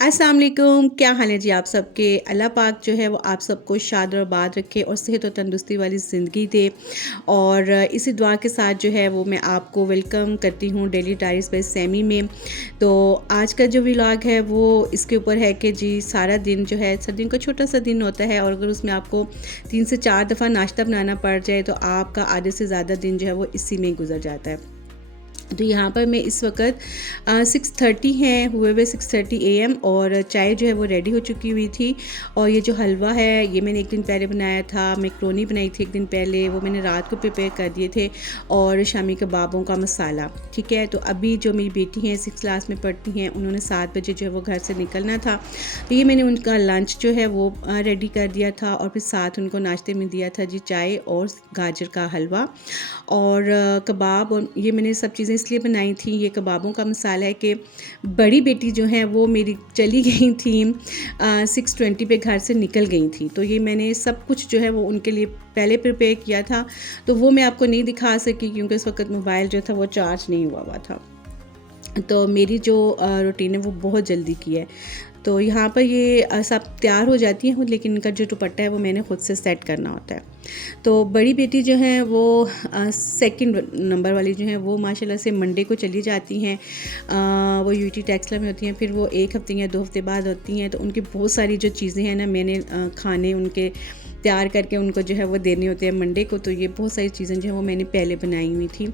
अस्सलाम वालेकुम, क्या हाल है जी आप सबके। अल्लाह पाक जो है वो आप सबको शाद और आबाद रखे और सेहत और तंदुरुस्ती वाली ज़िंदगी दे। और इसी दुआ के साथ जो है वो मैं आपको वेलकम करती हूँ डेली डायरीज़ बाय सैमी में। तो आज का जो व्लॉग है वो इसके ऊपर है कि जी सारा दिन जो है सर्दियों का छोटा सा दिन होता है, और अगर उसमें आपको 3 से 4 दफ़ा नाश्ता बनाना पड़ जाए तो आपका आधे से ज़्यादा दिन जो है वो इसी में ही गुजर जाता है। तो यहाँ पर मैं इस वक्त 6:30 हैं हुए हुए 6:30 AM, और चाय जो है वो रेडी हो चुकी हुई थी। और ये जो हलवा है ये मैंने एक दिन पहले बनाया था, मैक्रोनी बनाई थी एक दिन पहले, वो मैंने रात को प्रिपेयर कर दिए थे। और शामी कबाबों का मसाला, ठीक है। तो अभी जो मेरी बेटी हैं 6 क्लास में पढ़ती हैं, उन्होंने 7 बजे जो है वो घर से निकलना था, तो ये मैंने उनका लंच जो है वो रेडी कर दिया था। और फिर साथ उनको नाश्ते में दिया था जी चाय और गाजर का हलवा और कबाब। और ये मैंने सब चीज़ें इसलिए बनाई थी, ये कबाबों का मसाला है कि बड़ी बेटी जो है वो मेरी चली गई थी 6:20 पे घर से निकल गई थी, तो ये मैंने सब कुछ जो है वो उनके लिए पहले प्रिपेयर किया था। तो वो मैं आपको नहीं दिखा सकी क्योंकि उस वक्त मोबाइल जो था वो चार्ज नहीं हुआ था। तो मेरी जो रूटीन है वो बहुत जल्दी की है। तो यहाँ पर ये सब तैयार हो जाती हैं, लेकिन इनका जो दुपट्टा है वो मैंने ख़ुद से सेट करना होता है। तो बड़ी बेटी जो है वो सेकंड नंबर वाली जो है वो माशाल्लाह से मंडे को चली जाती हैं। वो यूटी टेक्सला में होती हैं, फिर वो 1 हफ़्ते या 2 हफ़्ते बाद होती हैं। तो उनकी बहुत सारी जो चीज़ें हैं ना, मैंने खाने उनके तैयार करके उनको जो है वो देने होते हैं मंडे को। तो ये बहुत सारी चीज़ें जो है वो मैंने पहले बनाई हुई थी।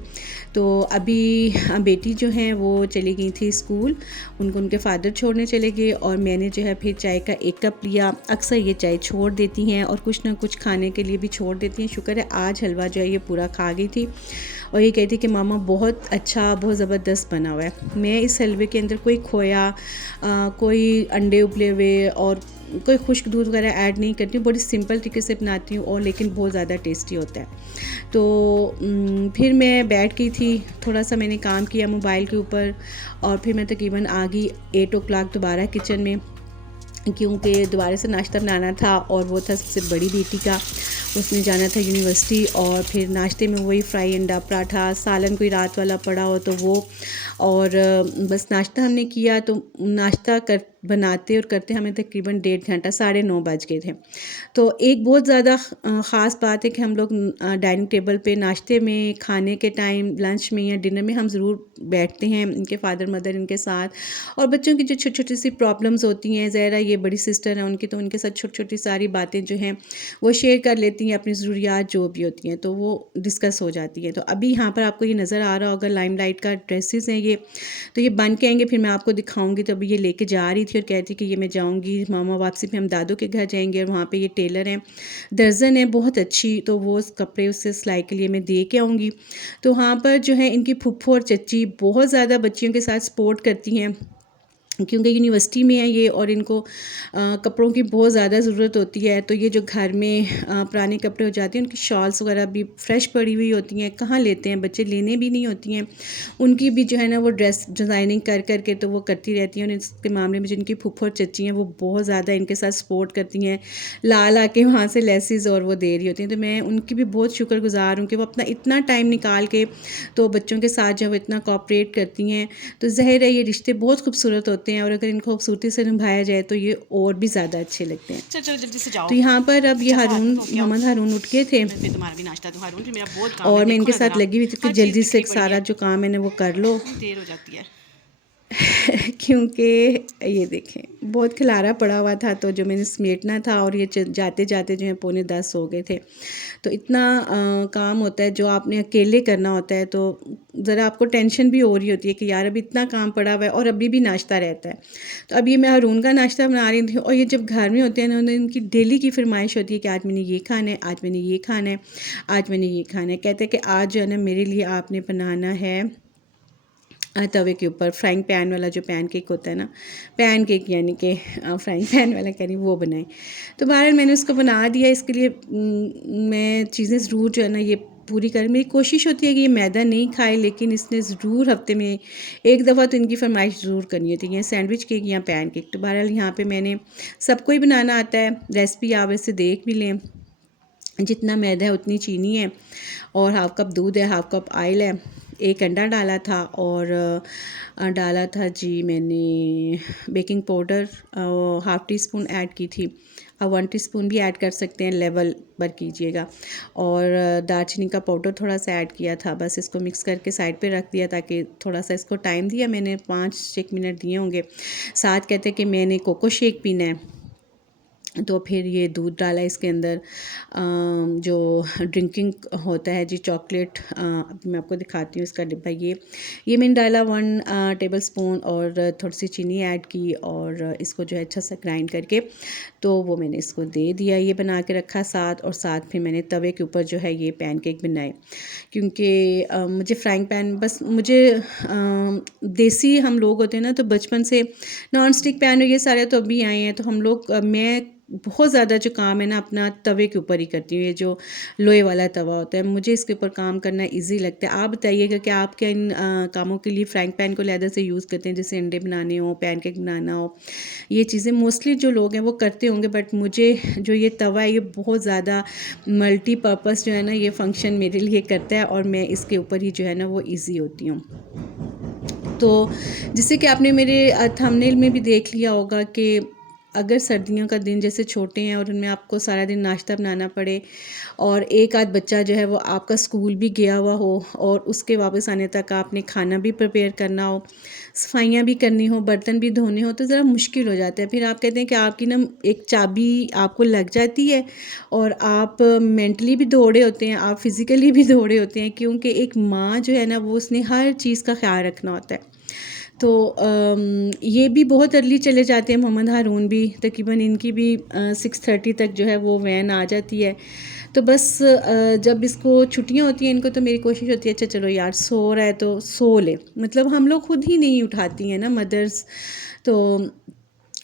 तो अभी बेटी जो है वो चली गई थी स्कूल, उनको उनके फादर छोड़ने चले गए, और मैंने जो है फिर चाय का 1 कप लिया। अक्सर ये चाय छोड़ देती हैं और कुछ ना कुछ खाने के लिए भी छोड़ देती हैं। शुक्र है आज हलवा जो है ये पूरा खा गई थी, और ये कहती कि मामा बहुत अच्छा, बहुत ज़बरदस्त बना हुआ है। मैं इस हलवे के अंदर कोई खोया, कोई अंडे उबले हुए और कोई खुश्क दूध वगैरह ऐड नहीं करती हूँ, बड़ी सिंपल तरीके से बनाती हूँ, और लेकिन बहुत ज़्यादा टेस्टी होता है। तो फिर मैं बैठ गई थी, थोड़ा सा मैंने काम किया मोबाइल के ऊपर, और फिर मैं तकरीबन आ गई 8 o'clock दोबारा किचन में, क्योंकि दोबारा से नाश्ता बनाना था। और वो था सबसे बड़ी बेटी का, उसने जाना था यूनिवर्सिटी। और फिर नाश्ते में वही फ्राई अंडा पराठा, सालन कोई रात वाला पड़ा हो तो वो, और बस नाश्ता हमने किया। तो नाश्ता कर बनाते और करते हमें तकरीबन 1.5 घंटा, 9:30 बज गए थे। तो एक बहुत ज़्यादा ख़ास बात है कि हम लोग डाइनिंग टेबल पे नाश्ते में, खाने के टाइम, लंच में या डिनर में हम ज़रूर बैठते हैं इनके फादर मदर इनके साथ। और बच्चों की जो छोटी छोटी सी प्रॉब्लम्स होती हैं, ज़हरा ये बड़ी सिस्टर है उनकी, तो उनके साथ छोटी छोटी सारी बातें जो हैं वो शेयर कर लेती हैं, अपनी ज़रूरियात जो भी होती हैं तो वो डिस्कस हो जाती है। तो अभी यहाँ पर आपको ये नज़र आ रहा होगा लाइमलाइट का ड्रेसेस हैं ये, तो ये बन के आएंगे फिर मैं आपको दिखाऊंगी। तो अभी ये लेके जा रही थी और कहती कि ये मैं जाऊंगी मामा, वापसी पे हम दादू के घर जाएंगे, और वहाँ पे ये टेलर हैं, दर्जन है बहुत अच्छी, तो वो कपड़े उससे सिलाई के लिए मैं दे के आऊँगी। तो वहाँ पर जो है इनकी फुफ्फो और चच्ची बहुत ज़्यादा बच्चियों के साथ सपोर्ट करती हैं, क्योंकि यूनिवर्सिटी में है ये, और इनको कपड़ों की बहुत ज़्यादा ज़रूरत होती है। तो ये जो घर में पुराने कपड़े हो जाते हैं, उनकी शॉल्स वगैरह भी फ्रेश पड़ी हुई होती हैं, कहाँ लेते हैं बच्चे, लेने भी नहीं होती हैं। उनकी भी जो है ना वो ड्रेस डिज़ाइनिंग कर कर के तो वो करती रहती हैं। और इसके मामले में जिनकी फूफो और चच्ची हैं वो बहुत ज़्यादा इनके साथ सपोर्ट करती हैं, ला के वहाँ से लेसिस और वो दे रही होती हैं। तो मैं उनकी भी बहुत शुक्रगुजार हूँ कि वो अपना इतना टाइम निकाल के तो बच्चों के साथ जो वो इतना कोऑपरेट करती हैं। तो ज़ाहिर है ये रिश्ते बहुत खूबसूरत होते हैं, और अगर इनको खूबसूरती से निभाया जाए तो ये और भी ज़्यादा अच्छे लगते हैं। चलो चलो जल्दी से जाओ। तो यहाँ पर अब ये अच्छा, हारून, हाथ धो के आओ। मोहम्मद हारून उठ गए थे, मैं तुम्हारा भी नाश्ता दूँ हारून, फिर मेरा बहुत काम है, और मैं देखो इनके ना साथ ज़रा, लगी हुई थी कि हर चीज़ जल्दी से बिखरी पड़ी सारा है, जो काम है ना वो कर लो। इतनी देर हो जाती है। क्योंकि ये देखें बहुत खिलारा पड़ा हुआ था, तो जो मैंने समेटना था, और ये जाते जाते जो है 9:45 हो गए थे। तो इतना काम होता है जो आपने अकेले करना होता है, तो ज़रा आपको टेंशन भी हो रही होती है कि यार अभी इतना काम पड़ा हुआ है और अभी भी नाश्ता रहता है। तो अब ये मैं हारून का नाश्ता बना रही थी, और ये जब घर में होते हैं ना, इनकी डेली की फरमाइश होती है कि आज मैंने ये खाना है, आज मैंने ये खाना है, आज मैंने ये खाना है। कहते हैं कि आज जो है ना मेरे लिए आपने बनाना है तवे के ऊपर फ्राइंग पैन वाला जो पैन केक होता है ना, पैन केक यानी कि फ्राइंग पैन वाला कह रही वो बनाए। तो बहरहाल मैंने उसको बना दिया। इसके लिए मैं चीज़ें ज़रूर जो है ना ये पूरी कर, मेरी कोशिश होती है कि ये मैदा नहीं खाए, लेकिन इसने ज़रूर हफ्ते में एक दफ़ा तो इनकी फरमाइश ज़रूर करनी होती है, सैंडविच केक या पैन केक। तो बहरहाल यहाँ पर मैंने सबको ही बनाना आता है, रेसिपी आप वैसे देख भी लें। जितना मैदा है उतनी चीनी है और हाफ़ कप दूध है, हाफ़ कप ऑयल है, एक अंडा डाला था और डाला था जी मैंने baking powder half tea spoon add की थी। आप 1 टीस्पून भी ऐड कर सकते हैं, लेवल पर कीजिएगा। और दालचीनी का पाउडर थोड़ा सा ऐड किया था। बस इसको मिक्स करके साइड पे रख दिया ताकि थोड़ा सा इसको टाइम दिया मैंने, 5-6 मिनट दिए होंगे। साथ कहते हैं कि मैंने कोको शेक पीना है, तो फिर ये दूध डाला इसके अंदर। जो ड्रिंकिंग होता है जी चॉकलेट, अभी मैं आपको दिखाती हूँ इसका डिब्बा। ये मैंने डाला 1 टेबल स्पून और थोड़ी सी चीनी ऐड की और इसको जो है अच्छा सा ग्राइंड करके तो वो मैंने इसको दे दिया। ये बना के रखा साथ, और साथ फिर मैंने तवे के ऊपर जो है ये पैनकेक बनाए, क्योंकि मुझे फ्राइंग पैन बस मुझे देसी हम लोग होते हैं ना, तो बचपन से नॉन स्टिक पैन ये सारे तो अभी आए हैं, तो हम लोग मैं बहुत ज़्यादा जो काम है ना अपना तवे के ऊपर ही करती हूँ। ये जो लोहे वाला तवा होता है, मुझे इसके ऊपर काम करना इजी लगता है। आप बताइएगा कि आप क्या इन कामों के लिए फ्राइंग पैन को लहदा से यूज़ करते हैं, जैसे अंडे बनाने हो, पैनकेक बनाना हो, ये चीज़ें मोस्टली जो लोग हैं वो करते होंगे, बट मुझे जो ये तवा है ये बहुत ज़्यादा मल्टीपर्पज़ जो है ना ये फ़ंक्शन मेरे लिए करता है, और मैं इसके ऊपर ही जो है ना वो ईज़ी होती हूँ। तो जिससे कि आपने मेरे थंबनेल में भी देख लिया होगा कि अगर सर्दियों का दिन जैसे छोटे हैं और उनमें आपको सारा दिन नाश्ता बनाना पड़े, और एक आध बच्चा जो है वो आपका स्कूल भी गया हुआ हो, और उसके वापस आने तक आपने खाना भी प्रिपेयर करना हो, सफाइयाँ भी करनी हो, बर्तन भी धोने हो, तो ज़रा मुश्किल हो जाता है। फिर आप कहते हैं कि आपकी ना एक चाबी आपको लग जाती है, और आप मेंटली भी दौड़े होते हैं, आप फिज़िकली भी दौड़े होते हैं, क्योंकि एक माँ जो है ना वो उसने हर चीज़ का ख्याल रखना होता है। तो ये भी बहुत अर्ली चले जाते हैं, मोहम्मद हारून भी तकरीबन इनकी भी 6:30 तक जो है वो वैन आ जाती है। तो बस जब इसको छुट्टियां होती हैं इनको, तो मेरी कोशिश होती है अच्छा चलो यार सो रहा है तो सो ले, मतलब हम लोग खुद ही नहीं उठाती हैं ना मदर्स, तो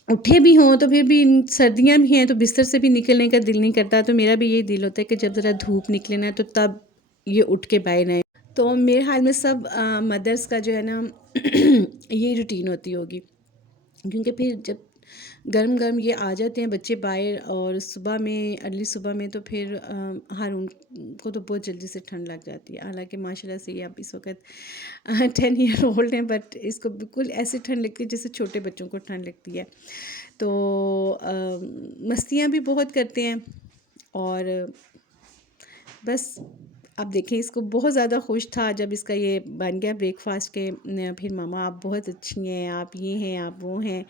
उठे भी हों तो फिर भी सर्दियां भी हैं तो बिस्तर से भी निकलने का दिल नहीं करता। तो मेरा भी यही दिल होता है कि जब ज़रा धूप निकले ना तो तब ये उठ के बाहर आए। तो मेरे ख्याल में सब मदर्स का जो है ना ये रूटीन होती होगी, क्योंकि फिर जब गर्म गर्म ये आ जाते हैं बच्चे बाहर, और सुबह में अर्ली सुबह में, तो फिर हारून को तो बहुत जल्दी से ठंड लग जाती है। हालांकि माशाल्लाह से ये अब इस वक्त 10 ईयर ओल्ड हैं, बट इसको बिल्कुल ऐसी ठंड लगती है जैसे छोटे बच्चों को ठंड लगती है। तो मस्तियाँ भी बहुत करते हैं, और बस अब देखें इसको बहुत ज़्यादा खुश था जब इसका ये बन गया ब्रेकफास्ट के फिर मामा आप बहुत अच्छी हैं, आप ये हैं, आप वो हैं।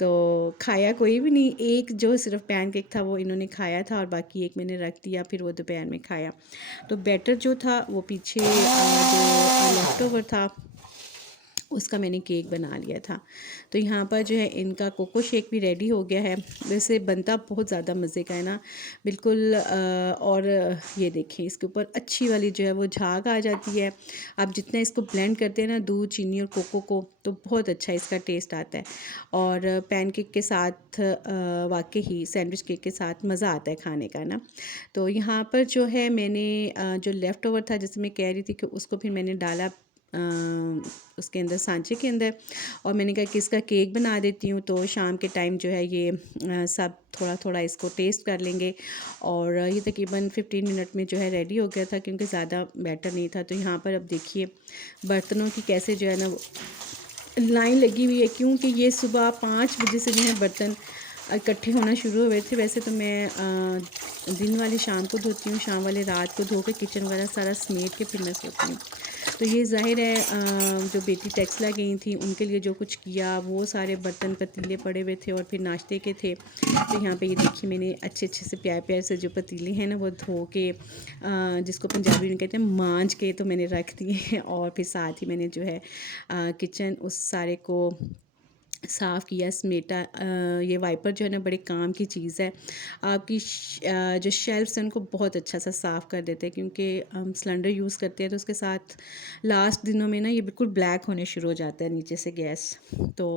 तो खाया कोई भी नहीं, एक जो सिर्फ पैनकेक था वो इन्होंने खाया था, और बाकी एक मैंने रख दिया, फिर वो दोपहर में खाया। तो बैटर जो था वो पीछे जो लेफ्ट ओवर था उसका मैंने केक बना लिया था। तो यहाँ पर जो है इनका कोको शेक भी रेडी हो गया है। वैसे बनता बहुत ज़्यादा मज़े का है ना, बिल्कुल और ये देखें इसके ऊपर अच्छी वाली जो है वो झाग आ जाती है। आप जितना इसको ब्लेंड करते हैं ना दूध, चीनी और कोको को, तो बहुत अच्छा इसका टेस्ट आता है। और पैनकेक के साथ वाकई ही सैंडविच केक के साथ मज़ा आता है खाने का ना। तो यहाँ पर जो है मैंने जो लेफ़्ट ओवर था, जैसे मैं कह रही थी कि उसको फिर मैंने डाला उसके अंदर, सांचे के अंदर, और मैंने कहा कि इसका केक बना देती हूँ। तो शाम के टाइम जो है ये सब थोड़ा थोड़ा इसको टेस्ट कर लेंगे, और ये तकरीबन 15 मिनट में जो है रेडी हो गया था, क्योंकि ज़्यादा बैटर नहीं था। तो यहाँ पर अब देखिए बर्तनों की कैसे जो है ना लाइन लगी हुई है, क्योंकि ये सुबह 5 बजे से जो है बर्तन इकट्ठे होना शुरू हुए थे। वैसे तो मैं दिन वाले शाम को धोती हूँ, शाम वाले रात को धो के किचन वगैरह सारा समेट के फिर मैं सोती हूँ। तो ये ज़ाहिर है जो बेटी टेक्सला गई थी उनके लिए जो कुछ किया, वो सारे बर्तन पतीले पड़े हुए थे और फिर नाश्ते के थे। तो यहाँ पे ये देखिए मैंने अच्छे अच्छे से प्यार प्यार से जो पतीले हैं ना वो धो के जिसको पंजाबी में कहते हैं मांज के तो मैंने रख दिए, और फिर साथ ही मैंने जो है किचन उस सारे को साफ़ किया, समेटा। ये वाइपर जो है ना बड़े काम की चीज़ है, आपकी जो शेल्फ्स हैं उनको बहुत अच्छा सा साफ़ कर देते हैं, क्योंकि हम सिलेंडर यूज़ करते हैं तो उसके साथ लास्ट दिनों में ना ये बिल्कुल ब्लैक होने शुरू हो जाता है नीचे से गैस। तो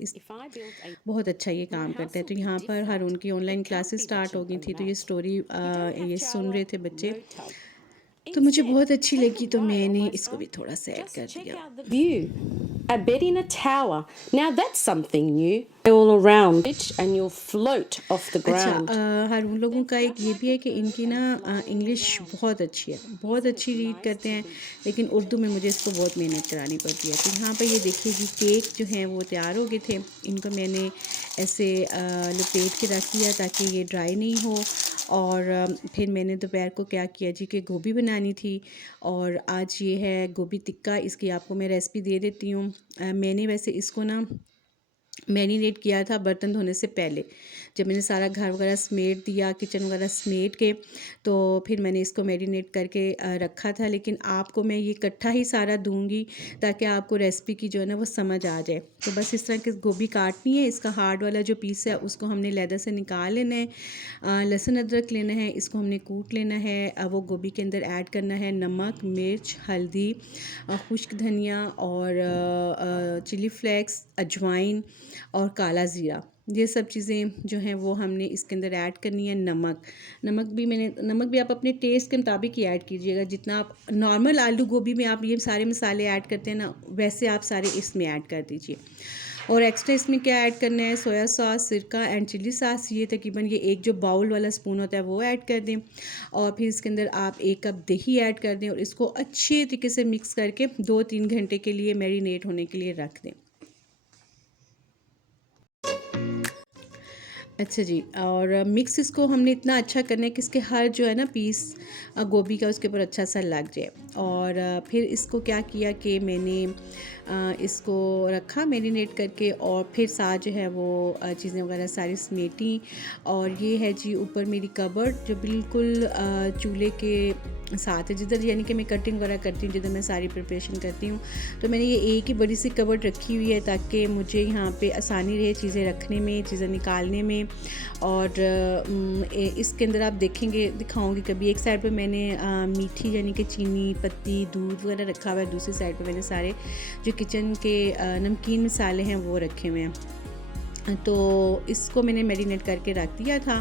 इस बहुत अच्छा ये काम करता है। तो यहाँ पर हारून की ऑनलाइन क्लासेस स्टार्ट हो गई थी, तो ये स्टोरी ये सुन रहे थे बच्चे, तो मुझे बहुत अच्छी लगी, तो मैंने इसको भी थोड़ा सा ऐड कर दिया। a bed in a tower. Now that's something new. All around it and you'll float off the अच्छा ground. हर उन लोगों का एक ये भी है कि इनकी ना इंग्लिश बहुत अच्छी है, बहुत अच्छी रीड करते हैं, लेकिन उर्दू में मुझे इसको बहुत मेहनत करानी पड़ती है। तो यहाँ पे ये देखिए जी केक जो हैं वो तैयार हो गए थे। इनको मैंने ऐसे लपेट के रख दिया ताकि ये ड्राई नहीं हो। और फिर मैंने दोपहर को क्या किया जी कि गोभी बनानी थी, और आज ये है गोभी टिक्का। इसकी आपको मैं रेसिपी दे देती हूँ। मैंने वैसे इसको ना मैरिनेट किया था बर्तन धोने से पहले। जब मैंने सारा घर वगैरह समेट दिया, किचन वगैरह समेट के, तो फिर मैंने इसको मैरिनेट करके रखा था। लेकिन आपको मैं ये इकट्ठा ही सारा दूंगी ताकि आपको रेसिपी की जो है ना वो समझ आ जाए। तो बस इस तरह की गोभी काटनी है। इसका हार्ड वाला जो पीस है उसको हमने लेदर से निकाल लेना है। लहसुन अदरक लेना है, इसको हमने कूट लेना है। वो गोभी के अंदर ऐड करना है नमक, मिर्च, हल्दी, खुश्क धनिया और चिली फ्लेक्स, अजवाइन और काला ज़ीरा। ये सब चीज़ें जो हैं वो हमने इसके अंदर ऐड करनी है। नमक भी आप अपने टेस्ट के मुताबिक ही ऐड कीजिएगा। जितना आप नॉर्मल आलू गोभी में आप ये सारे मसाले ऐड करते हैं ना, वैसे आप सारे इसमें ऐड कर दीजिए। और एक्स्ट्रा इसमें क्या ऐड करना है, सोया सॉस, सिरका एंड चिली सॉस। ये तकरीबन ये एक जो बाउल वाला स्पून होता है वो ऐड कर दें। और फिर इसके अंदर आप 1 कप दही ऐड कर दें और इसको अच्छे तरीके से मिक्स करके 2-3 घंटे के लिए मैरिनेट होने के लिए रख दें। अच्छा जी, और मिक्स इसको हमने इतना अच्छा करना है कि इसके हर जो है ना पीस गोभी का उसके ऊपर अच्छा सा लग जाए। और फिर इसको क्या किया कि मैंने इसको रखा मैरिनेट करके, और फिर साथ जो है वो चीज़ें वगैरह सारी समेटी। और ये है जी ऊपर मेरी कबर्ड जो बिल्कुल चूल्हे के साथ है, जिधर यानी कि मैं कटिंग वगैरह करती हूँ, जिधर मैं सारी प्रिपरेशन करती हूँ। तो मैंने ये एक ही बड़ी सी कबर्ड रखी हुई है ताकि मुझे यहाँ पे आसानी रहे चीज़ें रखने में, चीज़ें निकालने में। और इसके अंदर आप देखेंगे, दिखाऊंगी कभी, एक साइड पे मैंने मीठी यानी कि चीनी पत्ती, दूध वगैरह रखा हुआ है। दूसरी साइड पे मैंने सारे जो किचन के नमकीन मसाले हैं वो रखे हुए हैं। तो इसको मैंने मैरिनेट करके रख दिया था।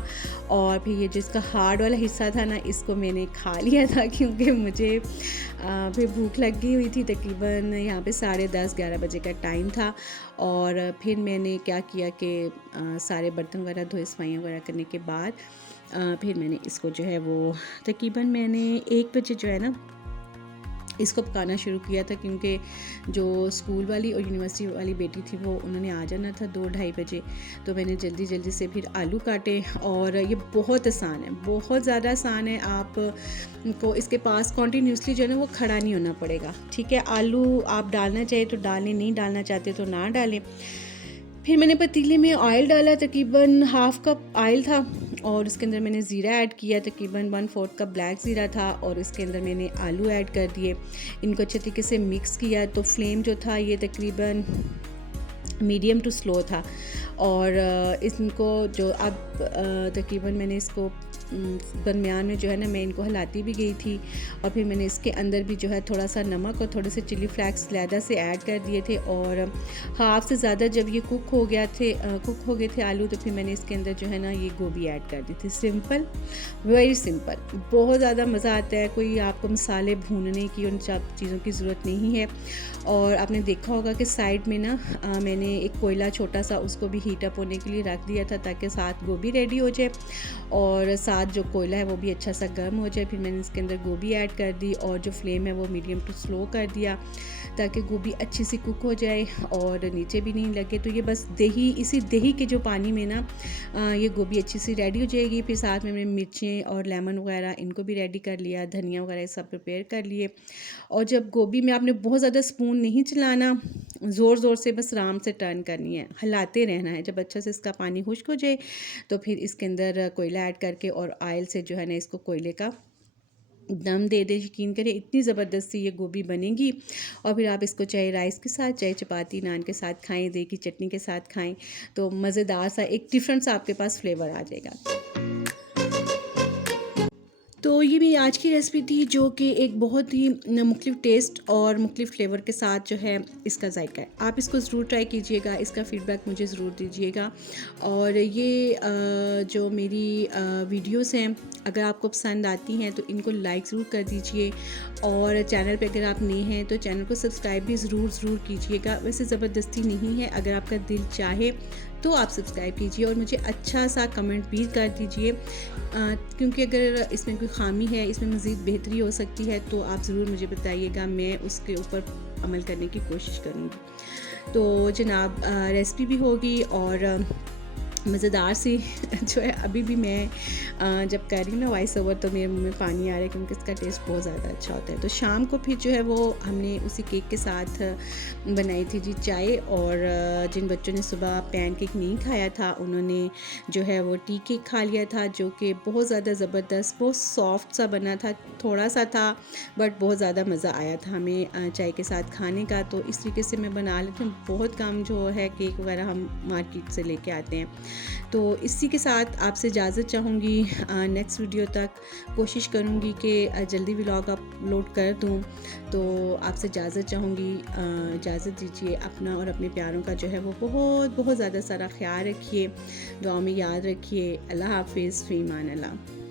और फिर ये जिसका हार्ड वाला हिस्सा था ना, इसको मैंने खा लिया था क्योंकि मुझे फिर भूख लग गई हुई थी। तकरीबन यहाँ पे 10:30-11 बजे का टाइम था। और फिर मैंने क्या किया कि सारे बर्तन वगैरह धोए, सफाइयाँ वगैरह करने के बाद फिर मैंने इसको जो है वो तकरीबन मैंने 1 बजे जो है ना इसको पकाना शुरू किया था, क्योंकि जो स्कूल वाली और यूनिवर्सिटी वाली बेटी थी वो उन्होंने आ जाना था 2-2:30 बजे। तो मैंने जल्दी जल्दी से फिर आलू काटे। और ये बहुत आसान है, बहुत ज़्यादा आसान है। आप को इसके पास कॉन्टीन्यूसली जो है ना वो खड़ा नहीं होना पड़ेगा। ठीक है, आलू आप डालना चाहे तो डालें, नहीं डालना चाहते तो ना डालें। फिर मैंने पतीले में ऑयल डाला, तकरीबन 1/2 कप ऑयल था। और उसके अंदर मैंने ज़ीरा ऐड किया, तकरीबन 1/4 कप ब्लैक ज़ीरा था। और इसके अंदर मैंने आलू ऐड कर दिए, इनको अच्छे तरीके से मिक्स किया। तो फ्लेम जो था ये तकरीबन मीडियम टू स्लो था। और इनको जो अब तकरीबन मैंने इसको दरमियान में जो है ना मैं इनको हिलाती भी गई थी। और फिर मैंने इसके अंदर भी जो है थोड़ा सा नमक और थोड़े से चिली फ्लेक्स लैदा से ऐड कर दिए थे। और हाफ से ज़्यादा जब ये कुक हो गए थे आलू, तो फिर मैंने इसके अंदर जो है ना ये गोभी ऐड कर दी थी। सिंपल, वेरी सिंपल, बहुत ज़्यादा मज़ा आता है। कोई आपको मसाले भूनने की, उन चीज़ों की ज़रूरत नहीं है। और आपने देखा होगा कि साइड में ना मैंने एक कोयला छोटा सा उसको भी हीट अप होने के लिए रख दिया था ताकि साथ गोभी रेडी हो जाए और साथ जो कोयला है वो भी अच्छा सा गर्म हो जाए। फिर मैंने इसके अंदर गोभी ऐड कर दी और जो फ्लेम है वो मीडियम टू स्लो कर दिया ताकि गोभी अच्छी सी कुक हो जाए और नीचे भी नहीं लगे। तो ये बस इसी दही के जो पानी में ना ये गोभी अच्छी सी रेडी हो जाएगी। फिर साथ में मैंने मिर्चें और लेमन वगैरह इनको भी रेडी कर लिया, धनिया वगैरह सब प्रिपेयर कर लिए। और जब गोभी में आपने बहुत ज़्यादा स्पून नहीं चलाना, ज़ोर ज़ोर से बस आराम से टर्न करनी है, हिलाते रहना है। जब अच्छा से इसका पानी खुश्क हो जाए तो फिर इसके अंदर कोयला ऐड करके और ऑयल से जो है ना इसको कोयले का दम दे दे। यकीन करें इतनी ज़बरदस्ती ये गोभी बनेगी। और फिर आप इसको चाहे राइस के साथ, चाहे चपाती नान के साथ खाएं, दही की चटनी के साथ खाएं, तो मज़ेदार सा एक डिफरेंट सा आपके पास फ्लेवर आ जाएगा। तो ये मेरी आज की रेसिपी थी, जो कि एक बहुत ही मुख्तलिफ टेस्ट और मुख्तलिफ फ्लेवर के साथ जो है इसका जायका है। आप इसको ज़रूर ट्राई कीजिएगा, इसका फ़ीडबैक मुझे ज़रूर दीजिएगा। और ये जो मेरी वीडियोस हैं, अगर आपको पसंद आती हैं तो इनको लाइक ज़रूर कर दीजिए, और चैनल पे अगर आप नए हैं तो चैनल को सब्सक्राइब भी ज़रूर कीजिएगा। वैसे ज़बरदस्ती नहीं है, अगर आपका दिल चाहे तो आप सब्सक्राइब कीजिए और मुझे अच्छा सा कमेंट भी कर दीजिए, क्योंकि अगर इसमें कोई ख़ामी है, इसमें मज़ीद बेहतरी हो सकती है, तो आप ज़रूर मुझे बताइएगा, मैं उसके ऊपर अमल करने की कोशिश करूँगी। तो जनाब, रेसिपी भी होगी और मज़ेदार सी जो है। अभी भी मैं जब कर रही हूँ ना वॉइस ओवर, तो मेरे मुंह में पानी आ रहा है, क्योंकि इसका टेस्ट बहुत ज़्यादा अच्छा होता है। तो शाम को फिर जो है वो हमने उसी केक के साथ बनाई थी जी चाय, और जिन बच्चों ने सुबह पैनकेक नहीं खाया था, उन्होंने जो है वो टी केक खा लिया था, जो कि बहुत ज़्यादा ज़बरदस्त, बहुत सॉफ्ट सा बना था, थोड़ा सा था बट बहुत ज़्यादा मज़ा आया था हमें चाय के साथ खाने का। तो इस तरीके से मैं बना लेती हूँ। बहुत कम जो है केक वगैरह हम मार्केट से लेके आते हैं। तो इसी के साथ आपसे इजाज़त चाहूँगी। नेक्स्ट वीडियो तक कोशिश करूँगी कि जल्दी व्लॉग अपलोड कर दूँ। तो आपसे इजाज़त चाहूँगी, इजाज़त दीजिए। अपना और अपने प्यारों का जो है वो बहुत ज़्यादा सारा ख्याल रखिए, दुआ में याद रखिए। अल्लाह हाफ़िज़, फ़ी अमान अल्लाह।